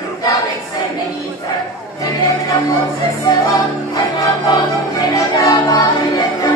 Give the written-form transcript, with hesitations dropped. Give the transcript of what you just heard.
Rukavice není tak, jen na pouze se vám, ať nám Bohu nenadává, jen